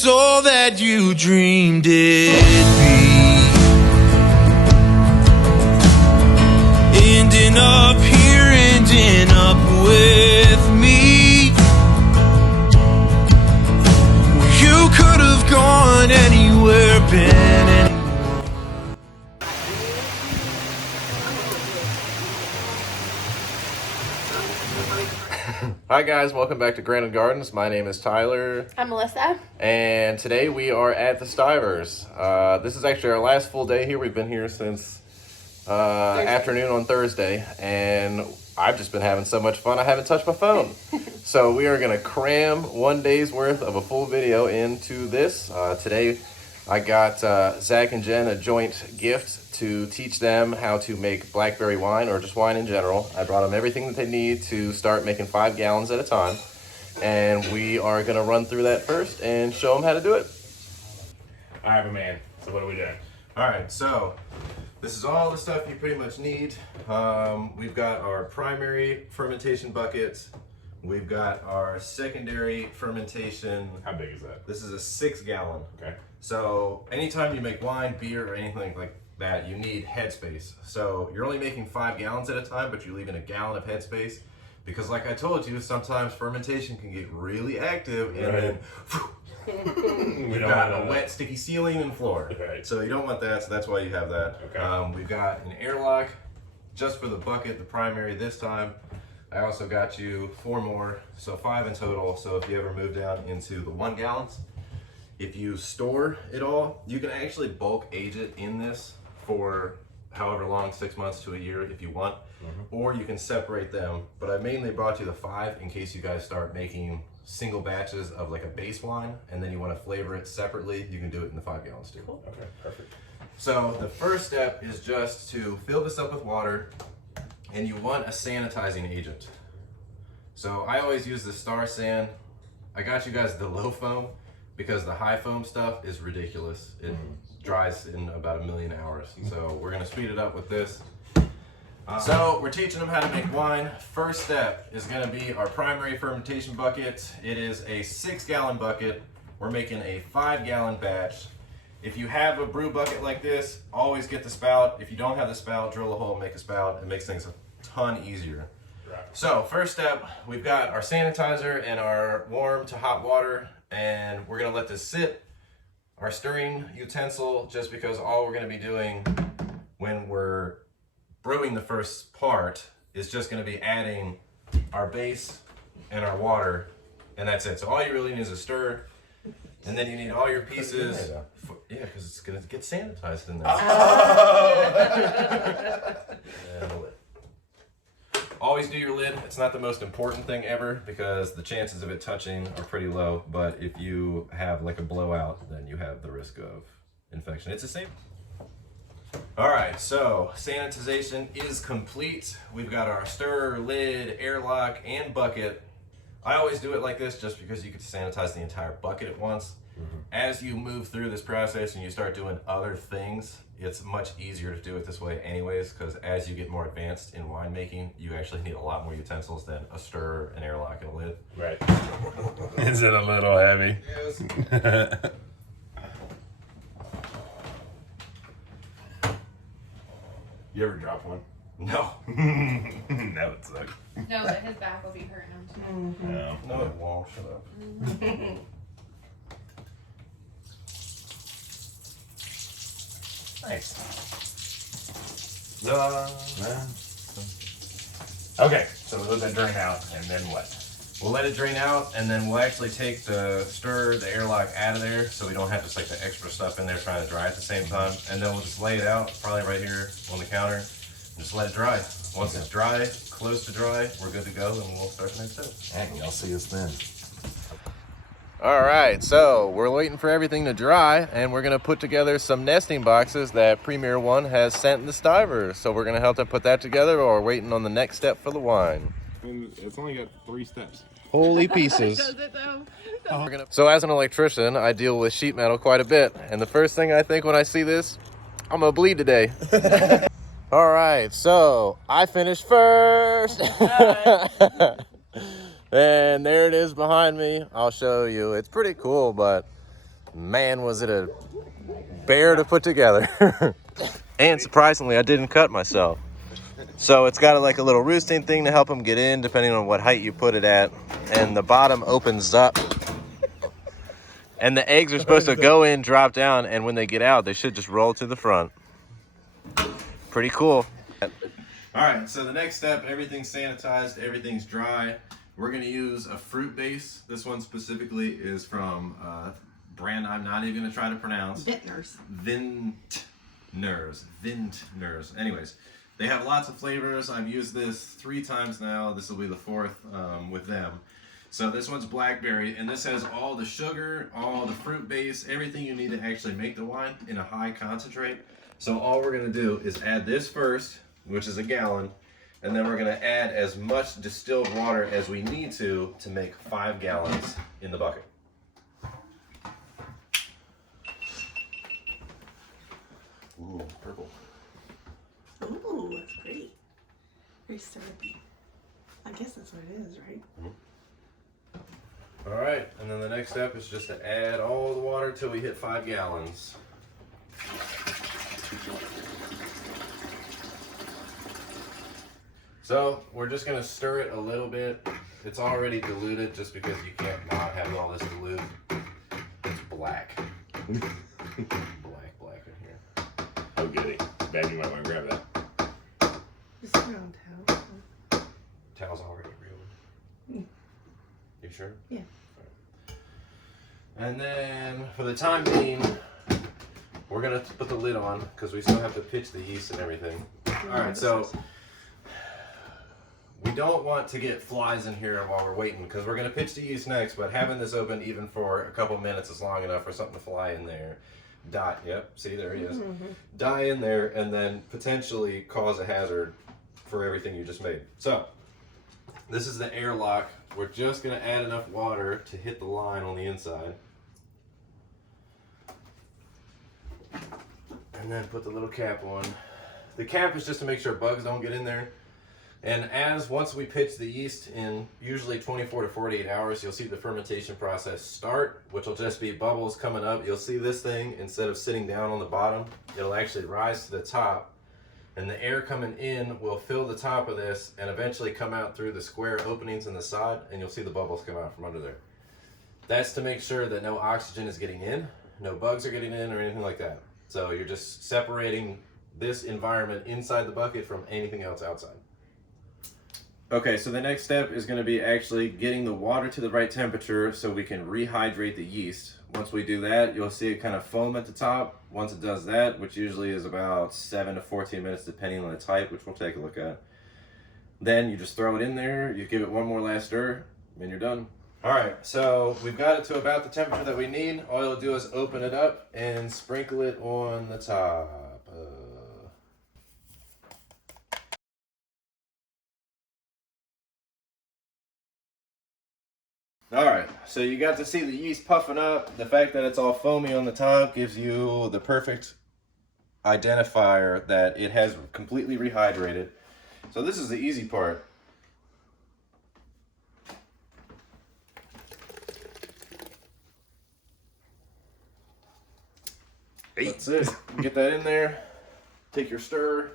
it's all that you dreamed it'd be. Ending up here, ending up with me. You could have gone anywhere, been anywhere. Hi guys, welcome back to Granite Gardens. My name is Tyler. I'm Melissa. And today we are at the Stivers. This is actually our last full day here. We've been here since afternoon on Thursday, and I've just been having so much fun I haven't touched my phone. So we are going to cram one day's worth of a full video into this. Today I got Zach and Jen a joint gift to teach them how to make blackberry wine, or just wine in general. I brought them everything that they need to start making 5 gallons at a time. And we are going to run through that first and show them how to do it. All right, my man. So what are we doing? All right, so this is all the stuff you pretty much need. We've got our primary fermentation bucket. We've got our secondary fermentation. How big is that? This is a 6 gallon. Okay. So anytime you make wine, beer, or anything like that, you need headspace. So you're only making 5 gallons at a time, but you're leaving a gallon of headspace. Because like I told you, sometimes fermentation can get really active, and then we got a wet, sticky ceiling and floor. Right. So you don't want that, so that's why you have that. Okay. We've got an airlock just for the bucket, the primary this time. I also got you 4 more, so 5 in total. So if you ever move down into the 1 gallons, if you store it all, you can actually bulk age it in this for however long, 6 months to a year if you want, or you can separate them. But I mainly brought you the 5 in case you guys start making single batches of like a base wine and then you want to flavor it separately. You can do it in the 5 gallons too. Okay, perfect. So the first step is just to fill this up with water, and you want a sanitizing agent. So I always use the Star San. I got you guys the low foam because the high foam stuff is ridiculous. It dries in about 1,000,000 hours. So we're gonna speed it up with this. So we're teaching them how to make wine. First step is gonna be our primary fermentation bucket. It is a 6 gallon bucket. We're making a 5 gallon batch. If you have a brew bucket like this, always get the spout. If you don't have the spout, drill a hole and make a spout. It makes things a ton easier. Right. So first step, we've got our sanitizer and our warm to hot water, and we're gonna let this sit. Our stirring utensil, just because all we're gonna be doing when we're brewing the first part is just gonna be adding our base and our water, and that's it. So all you really need is a stir, and then you need all your pieces. Yeah, because it's gonna get sanitized in there. And the lid. Always do your lid. It's not the most important thing ever because the chances of it touching are pretty low, but if you have like a blowout, then you have the risk of infection. It's the same. All right, so sanitization is complete. We've got our stirrer, lid, airlock, and bucket. I always do it like this just because you can sanitize the entire bucket at once. As you move through this process and you start doing other things, it's much easier to do it this way anyways, because as you get more advanced in winemaking, you actually need a lot more utensils than a stirrer, an airlock, and a lid. Right. Is it a little heavy? Yes. You ever drop one? No. That would suck. No, but his back will be hurting him too. No. No, it won't. Shut up. Nice. Okay, so we'll let that drain out, and then what? We'll let it drain out, and then we'll actually take the stirrer, the airlock out of there, so we don't have just like the extra stuff in there trying to dry at the same time. And then we'll just lay it out, probably right here on the counter, and just let it dry. Once it's dry, close to dry, we're good to go, and we'll start the next step. Dang, y'all see us then. All right, so we're waiting for everything to dry, and we're gonna put together some nesting boxes that Premier One has sent the Stivers. So we're gonna help them put that together, or we're waiting on the next step for the wine. And it's only got 3 steps. Holy pieces. Does it though? So as an electrician, I deal with sheet metal quite a bit, and the first thing I think when I see this, I'm gonna bleed today. All right, so I finished first. And there it is behind me. I'll show you. It's pretty cool, but Man, was it a bear to put together. And surprisingly, I didn't cut myself. So it's got like a little roosting thing to help them get in, depending on what height you put it at. And the bottom opens up. And the eggs are supposed to go in, drop down, and when they get out, they should just roll to the front. Pretty cool. All right, so the next step, everything's sanitized, everything's dry. We're gonna use a fruit base. This one specifically is from a brand I'm not even gonna try to pronounce. Vintners. Vintners. Anyways, they have lots of flavors. I've used this 3 times now. This will be the 4th with them. So this one's blackberry, and this has all the sugar, all the fruit base, everything you need to actually make the wine in a high concentrate. So all we're gonna do is add this first, which is a gallon, and then we're gonna add as much distilled water as we need to make 5 gallons in the bucket. Ooh, purple. Ooh, that's pretty. Very syrupy. I guess that's what it is, right? All right, and then the next step is just to add all the water till we hit 5 gallons. So we're just gonna stir it a little bit. It's already diluted just because you can't not have all this dilute. It's black. black in here. Oh, goody. Babe, you might want to grab that. Just put it on towel. Towel's already real. You sure? Yeah. And then for the time being, we're gonna put the lid on because we still have to pitch the yeast and everything. All right, so we don't want to get flies in here while we're waiting because we're gonna pitch the yeast next, but having this open even for a couple minutes is long enough for something to fly in there. Yep, see, there he is. Die in there and then potentially cause a hazard for everything you just made. So this is the airlock. We're just gonna add enough water to hit the line on the inside. And then put the little cap on. The cap is just to make sure bugs don't get in there. And once we pitch the yeast in usually 24 to 48 hours, you'll see the fermentation process start, which will just be bubbles coming up. You'll see this thing, instead of sitting down on the bottom, it'll actually rise to the top. And the air coming in will fill the top of this and eventually come out through the square openings in the side, and you'll see the bubbles come out from under there. That's to make sure that no oxygen is getting in, no bugs are getting in or anything like that. So you're just separating this environment inside the bucket from anything else outside. Okay, so the next step is going to be actually getting the water to the right temperature so we can rehydrate the yeast. Once we do that, you'll see it kind of foam at the top. Once it does that, which usually is about 7 to 14 minutes depending on the type, which we'll take a look at. Then you just throw it in there, you give it one more last stir, and you're done. All right, so we've got it to about the temperature that we need. All you'll do is open it up and sprinkle it on the top. All right, so you got to see the yeast puffing up. The fact that it's all foamy on the top gives you the perfect identifier that it has completely rehydrated. So this is the easy part. That's it. Get that in there, take your stir,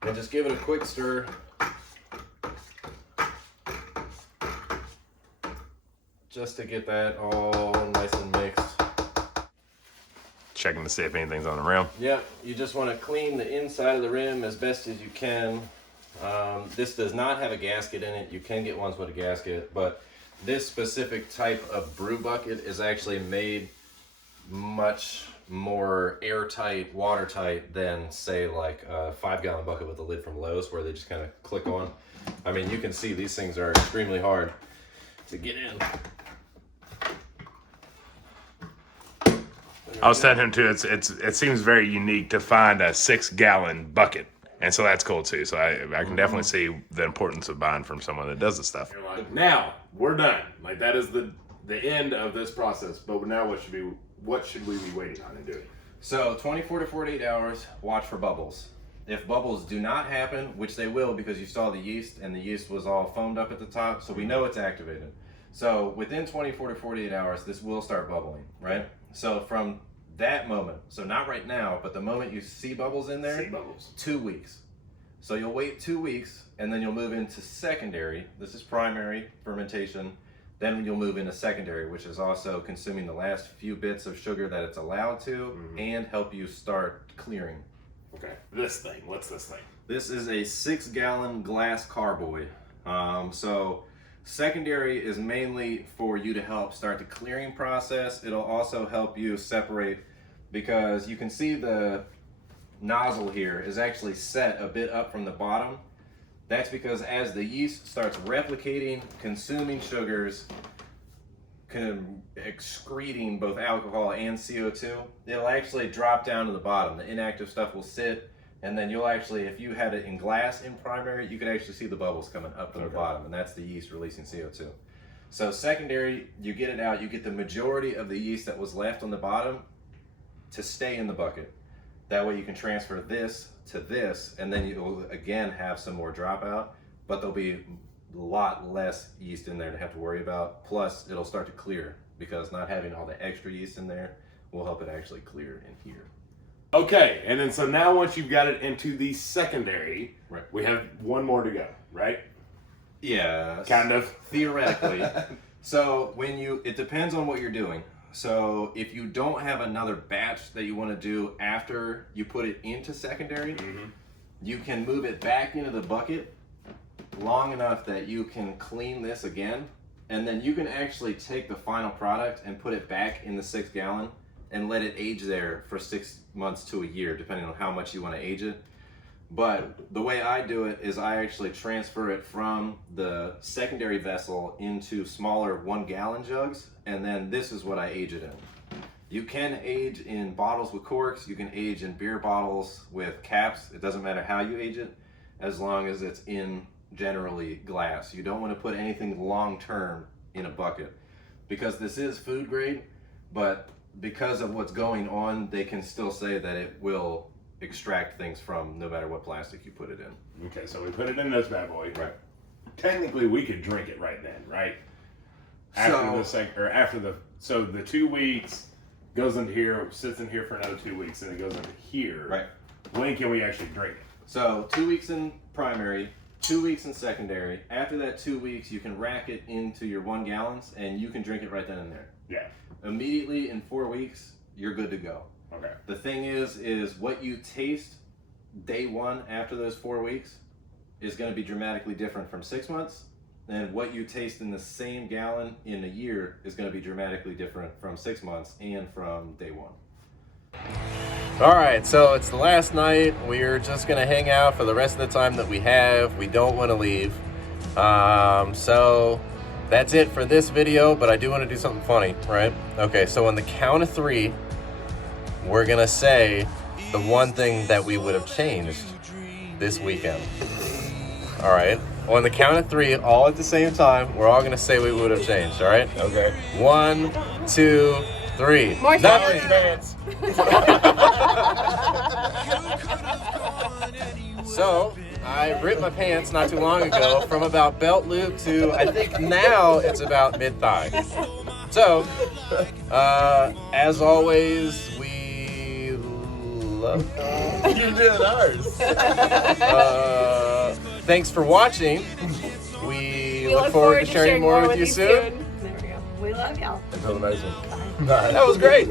and just give it a quick stir. Just to get that all nice and mixed. Checking to see if anything's on the rim. Yep, you just want to clean the inside of the rim as best as you can. This does not have a gasket in it. You can get ones with a gasket, but this specific type of brew bucket is actually made much more airtight, watertight than, say, like a 5-gallon bucket with a lid from Lowe's where they just kind of click on. I mean, you can see these things are extremely hard to get in. I was telling him too. It seems very unique to find a 6-gallon bucket, and so that's cool too. So I can definitely see the importance of buying from someone that does this stuff. Now we're done. Like, that is the end of this process. But now what should we be waiting on and doing? So 24 to 48 hours. Watch for bubbles. If bubbles do not happen, which they will because you saw the yeast and the yeast was all foamed up at the top, so we know it's activated. So within 24 to 48 hours, this will start bubbling, right? So from that moment, so not right now, but the moment you see bubbles in there, See bubbles. 2 weeks. So you'll wait 2 weeks and then you'll move into secondary. This is primary fermentation. Then you'll move into secondary, which is also consuming the last few bits of sugar that it's allowed to and help you start clearing. Okay. This thing. What's this thing? This is a 6-gallon glass carboy. So secondary is mainly for you to help start the clearing process. It'll also help you separate, because you can see the nozzle here is actually set a bit up from the bottom. That's because as the yeast starts replicating, consuming sugars, excreting both alcohol and CO2, it'll actually drop down to the bottom. The inactive stuff will sit, and then you'll actually, if you had it in glass in primary, you could actually see the bubbles coming up from the bottom, and that's the yeast releasing CO2. So secondary, you get it out, you get the majority of the yeast that was left on the bottom to stay in the bucket. That way you can transfer this to this, and then you'll again have some more dropout, but there'll be a lot less yeast in there to have to worry about. Plus, it'll start to clear, because not having all the extra yeast in there will help it actually clear in here. Okay, and then so now once you've got it into the secondary, Right. we have one more to go, right? Yeah. Kind of. Theoretically. So it depends on what you're doing. So if you don't have another batch that you want to do after you put it into secondary, you can move it back into the bucket long enough that you can clean this again, and then you can actually take the final product and put it back in the 6-gallon and let it age there for 6 months to a year, depending on how much you want to age it. But the way I do it is I actually transfer it from the secondary vessel into smaller 1-gallon jugs, and then this is what I age it in. You can age in bottles with corks, you can age in beer bottles with caps. It doesn't matter how you age it, as long as it's in generally glass. You don't want to put anything long-term in a bucket, because this is food grade, but because of what's going on, they can still say that it will extract things from no matter what plastic you put it in. Okay, so we put it in this bad boy. Right. Technically, we could drink it right then, right? So the 2 weeks goes into here, sits in here for another 2 weeks, and it goes into here. Right. When can we actually drink it? So 2 weeks in primary, 2 weeks in secondary. After that 2 weeks, you can rack it into your 1 gallons, and you can drink it right then and there. Yeah. Immediately in 4 weeks, you're good to go. Okay. The thing is what you taste day one after those 4 weeks is going to be dramatically different from 6 months, and what you taste in the same gallon in a year is going to be dramatically different from 6 months and from day one. All right, so it's the last night. We're just going to hang out for the rest of the time that we have. We don't want to leave. So that's it for this video, but I do want to do something funny, right? Okay, so on the count of 3, we're going to say the one thing that we would have changed this weekend. All right, on the count of 3, all at the same time, we're all going to say we would have changed, all right? Okay. 1, 2, 3. More Nothing. pants. So, I ripped my pants not too long ago from about belt loop to, I think now it's about mid-thigh. So, as always, we love You did ours. thanks for watching. We look forward to sharing more with you soon. There we go. We love y'all. Until the next one. That was great.